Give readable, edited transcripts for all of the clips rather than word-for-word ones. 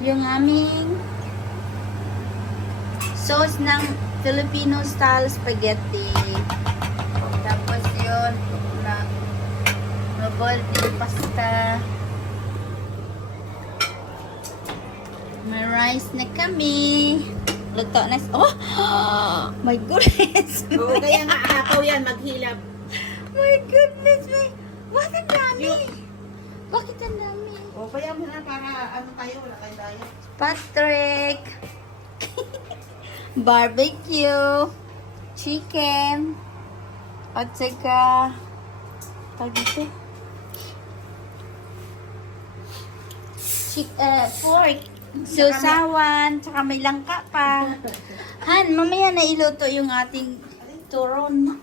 yung aming sauce ng Filipino style spaghetti. Tapos yun, na mabalde pasta. May rice na kami. Luto na. Oh! My goodness! Oo, kaya nga akaw yan, maghilap. My goodness! What ang dami! Bakit ang dami? O, kaya mo na para ano tayo, wala kayo tayo. Patrick! Barbecue! Chicken! At saka tawag dito? Pork! Susawan! Tsaka may langka pa. Han, mamaya na iluto yung ating turon.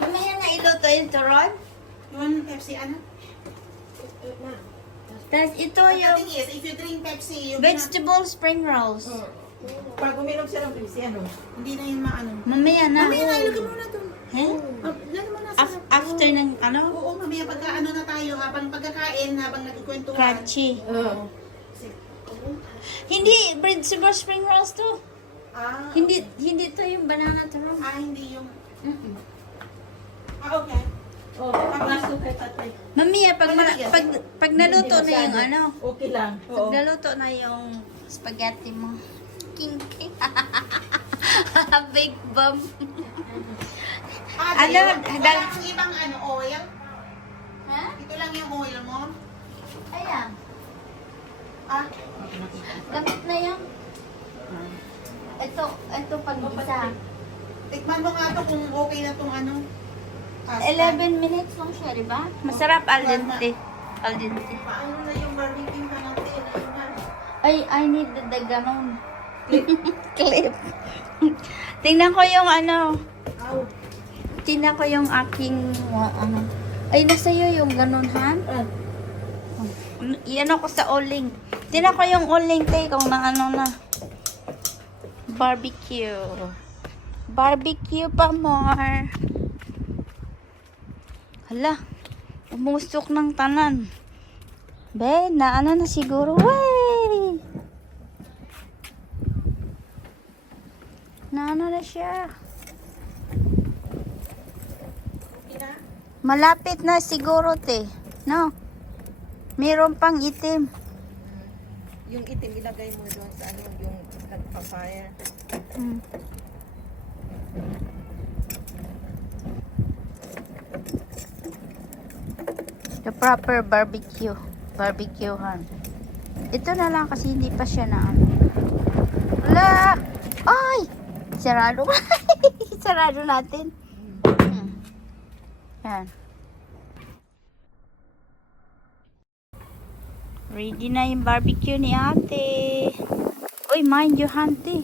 Mamaya na iluto yung turon. Yung Pepsi, ano? Tapos ito The yung thing is, if you drink Pepsi, yung vegetable spring rolls. pag uminom siya ng Pepsi, ano? Hindi na yun maano. Mamaya na. Mamaya na, ilagay mo na ito. Eh? Lalo mo na After ng ano? Oo, mamaya pagka ano na tayo, habang pagkakain, habang nagkikwentuhan. Crunchy. Oo. Hindi, vegetable spring rolls to. Ah, Hindi to yung banana turon. hindi yung... Okay. Oh, papasto kay tatay. Mamaya, pag naluto na yung ano, Okay lang. pag naluto na yung spaghetti mo. King. Big bomb. Ano, Wala kang ibang ano, oil? Ha? Ito lang yung oil mo? Ayan. Ah, Gamit na yung... Ito pag-isa. tikman mo nga to kung okay na tong ano. Pasta. 11 minutes lang siya, di ba? Masarap al dente. Al dente. Paano na yung barbecue ka natin? Ayun na. I need the ganon. Clip. Tingnan ko yung ano. Ow. Tingnan ko yung aking ano. Ay, nasa iyo yung ganon, han? Iyan ako sa oling. Tingnan ko yung oling, te, kung na ano na. Barbecue. Barbecue pa more. Hala. Umusok ng tanan. Be, na ano na siguro. Wey! Na ano na siya. Ina? Malapit na siguro, te. No? Meron pang itim. Yung itim ilagay mo doon sa ano, yung nagpa-fire. Hmm. The proper barbecue. Barbecuehan. Ito na lang kasi hindi pa siya na ano. Wala! Ay! Sarado. Sarado natin. Yan. Ready na yung barbecue ni ate. Uy, mind your hand eh.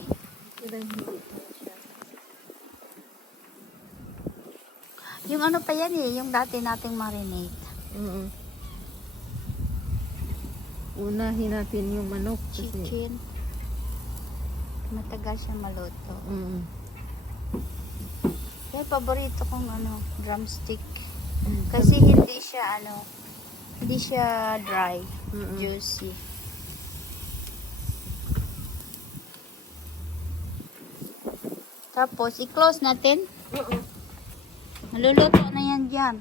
Yung ano pa yan eh, yung dati nating marinate. Unahin natin yung manok. Chicken. Matagal siya maluto. Kaya paborito kong ano, drumstick. Kasi hindi siya ano, hindi siya dry, juicy. Tapos, i-close natin. Maluluto na yan dyan.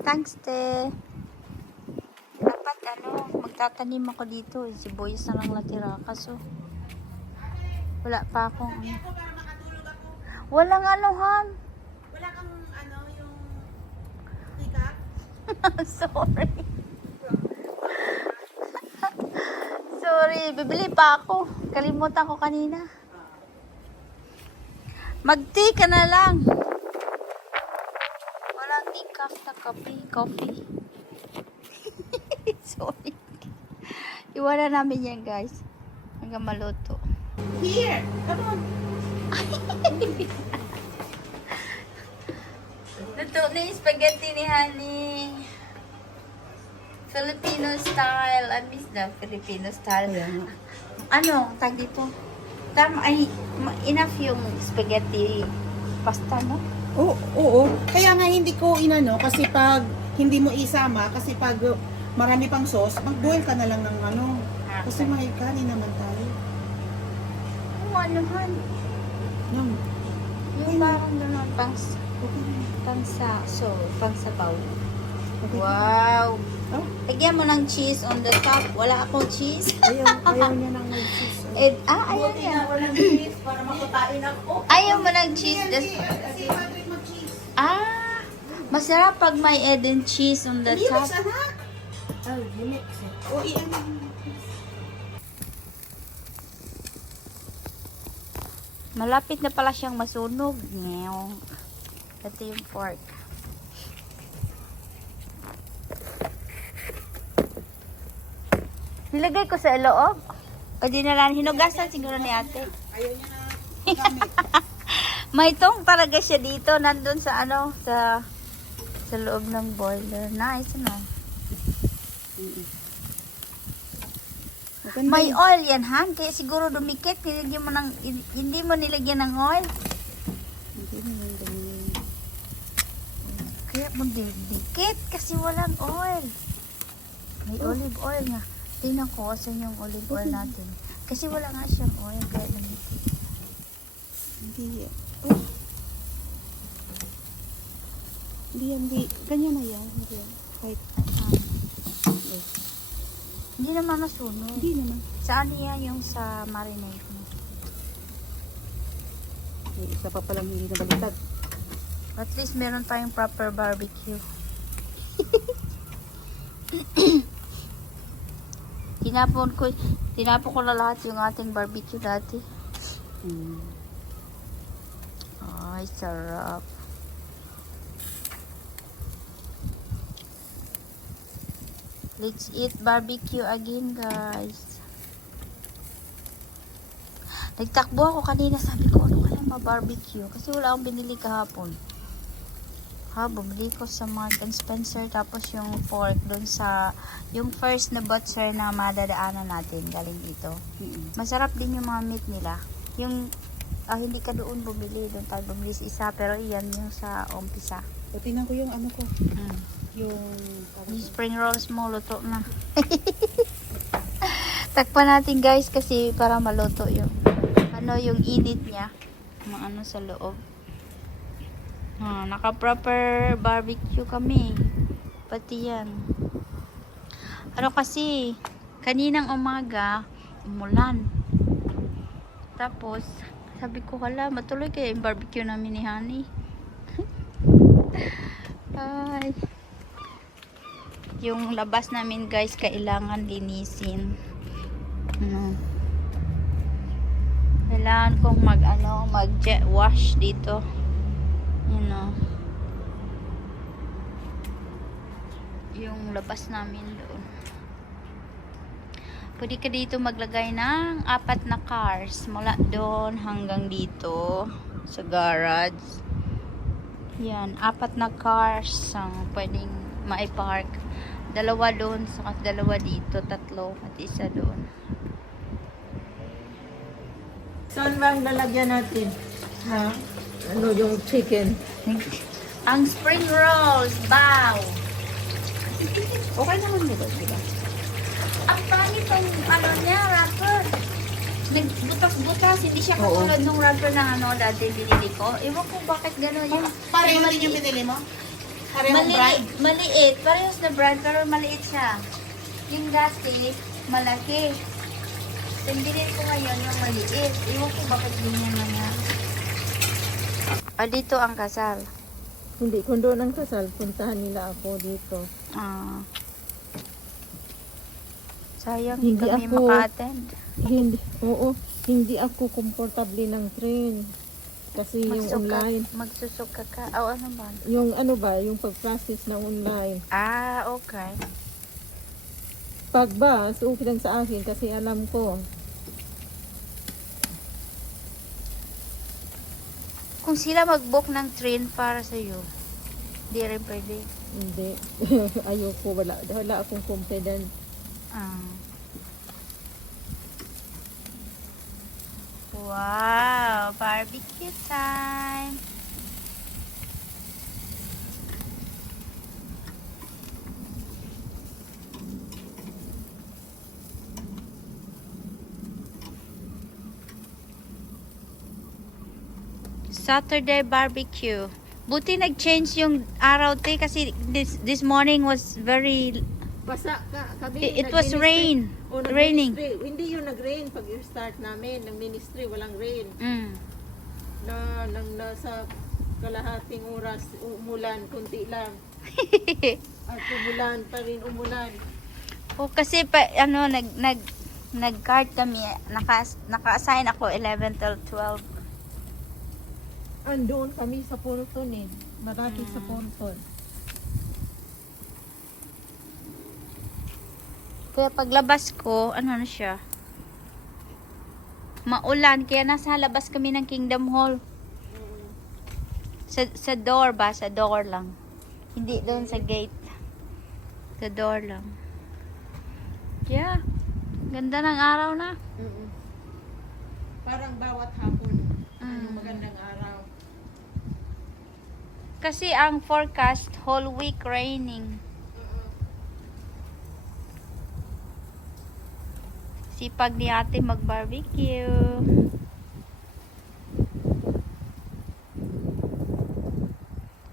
Thanks, te. Dapat, ano, magtatanim ako dito. Sibuyas na lang natira. Kaso, wala pa akong, ano. Ako para makatulog ako. Walang anuhan. Wala kang ano, yung tika? Sorry. Sorry, bibili pa ako. Kalimutan ko kanina. Mag-tea ka na lang. Walang decaf na coffee. Sorry. Iwanan namin yan, guys. Hanggang maluto. Here! Come on! Luto na yung spaghetti ni Honey. Filipino style. I miss the Filipino style. Ano, tag dito? Tama, ay, enough yung spaghetti pasta, no? Oo. Kaya nga hindi ko inano kasi pag hindi mo isama kasi pag marami pang sauce, mag-boil ka na lang ng ano. Kasi may kanin naman tayo. Oo, ano han? Yung, Yung parang gano'n, okay na. pang sabaw. Okay. Wow! Oh, Lagyan mo ng cheese on the top. Wala akong cheese. ayaw niya ng may cheese. Ayaw Buti niya. na walang cheese para makutain ako. Ayaw mo ng cheese. Kasi Patrick mag-cheese. Masarap pag may Eden cheese on the top. Remix, anak! Oh, remix. O, i-ano. Malapit na pala siyang masunog. Ngayon. Ito yung pork. Nilagay ko sa loob. O di na lang, hinugasan siguro ni ate. Ayaw niya na gamit. May tong talaga siya dito. Nandun sa ano, sa loob ng boiler. Nice, no? May oil yan, Han. Kaya siguro dumikit. Nilagyan mo ng, hindi mo nilagyan ng oil. Kaya mo dikit kasi walang oil. May olive oil nga. Tingnan ko saan yung olive oil natin. Kasi wala nga siyang oil. Kaya dumikit. Hindi. Hindi. Ganyan na yan. Hindi yan. Kahit, Hindi naman nasunog. hindi naman. Saan niya yung sa marinade mo? May isa pa palang hindi na baliktad. At least meron tayong proper barbecue. Tinapon ko na lahat yung ating barbecue dati. Ay, sarap. Let's eat barbecue again, guys. Nagtakbo ako kanina, sabi ko, ano kaya ma-barbecue? Kasi wala akong binili kahapon. Bumili ko sa Mark and Spencer, tapos yung pork doon sa, yung first na butcher na madadaanan natin, galing dito. Masarap din yung mga meat nila. Yung, hindi ka doon bumili, doon tayo bumili sa isa, pero iyan yung sa umpisa. O, tingnan ko yung ano ko. Yung Yung spring rolls mo, luto na. Takpan natin, guys, kasi para maluto yung yung init niya. Ano sa loob. Naka-proper barbecue kami. Pati yan. Ano kasi, kaninang umaga, umulan. Tapos, sabi ko, hala, matuloy kaya yung barbecue namin ni Honey. Ay. Yung labas namin, guys, kailangan linisin. Kailangan kong mag-jet wash dito. Yung labas namin doon. Pwede ka dito maglagay ng 4 na cars. Mula doon hanggang dito sa garage. Yan, 4 na cars ang pwedeng maipark. 2 doon, saka 2 dito, 3 at isa doon. Saan ba ang lalagyan natin? ha? Ano yung chicken? Ang spring rolls, bow. Okay naman nila, diba? Ang pangit ang niya, wrapper. Nagbutas-butas, hindi siya katulad nung wrapper na dati binili ko. Ewan ko bakit gano'n yung... Pareho din yung pinili mo? Parehong bride? Maliit. Parehas na bride, pero maliit siya. Yung dati, malaki. So, yung binili ko ngayon, yung maliit. Ewan ko bakit ganyan na nga. Dito ang kasal. Hindi, kung doon ang kasal, puntahan nila ako dito. Sayang, Hindi kami ako- maka-attend. Hindi ako komportable ng train. Kasi yung online, Magsusuka ka. Ano ba? yung pag-process na online. Okay. Pag bus, okay lang sa akin kasi alam ko. Kung sila mag-book ng train para sa'yo, di rin pwede. Hindi. Ayoko, wala akong confidence. Wow! Barbecue time! Saturday barbecue. Buti nag-change yung araw te kasi this morning was very Basa ka, kami. it was nag-ministry. rain. O, Raining. nag-ministry. Hindi yun nag-rain pag start namin ng ministry, walang rain. Mm. Nasa kalahating oras umulan, kunti lang. At umulan pa rin, umulan. O kasi nag-guard kami. Naka-assign ako 11 till 12. Andoon kami sa Porton eh. Marati sa Porton. Kaya paglabas ko, ano na siya? Maulan, kaya nasa labas kami ng Kingdom Hall. Sa door ba? Sa door lang. Hindi doon sa gate. Sa door lang. Yeah. Ganda ng araw na. Parang bawat hapon. Magandang araw. Kasi ang forecast, whole week raining. Sipag ni ate mag-barbecue.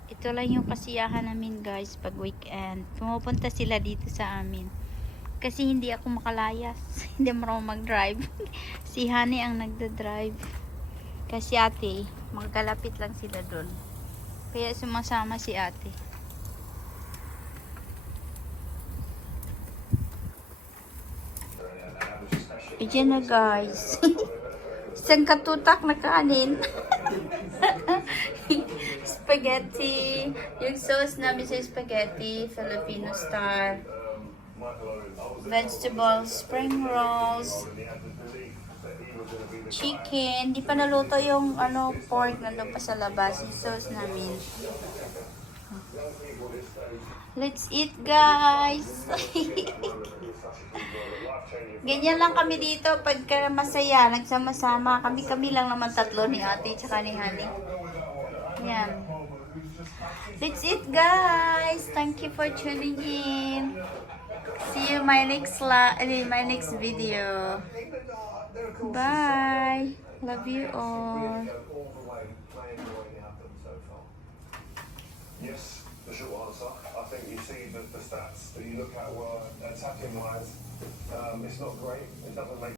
Ito lang yung kasiyahan namin guys pag weekend. Pumupunta sila dito sa amin. Kasi hindi ako makalayas. Hindi marunong mag-drive. Si Honey ang nagda-drive. Kasi ate, magkalapit lang sila doon. Kaya sumasama si ate. Ayan na guys. Isang katutak na kanin. Spaghetti. Yung sauce namin sa spaghetti. Filipino style. Vegetables. Spring rolls. Chicken. Di pa naluto yung pork. Nandun pa sa labas. Yung sauce namin. Let's eat guys. Ganyan lang kami dito pagka masaya, nagsama-sama. Kami lang naman tatlo ni ate tsaka ni Honey. Yan. Let's eat guys. Thank you for tuning in. See you my next video. Bye. Love you all. Yes, the short answer. I think you see the stats that you look at were attacking wise. It's not great. It doesn't make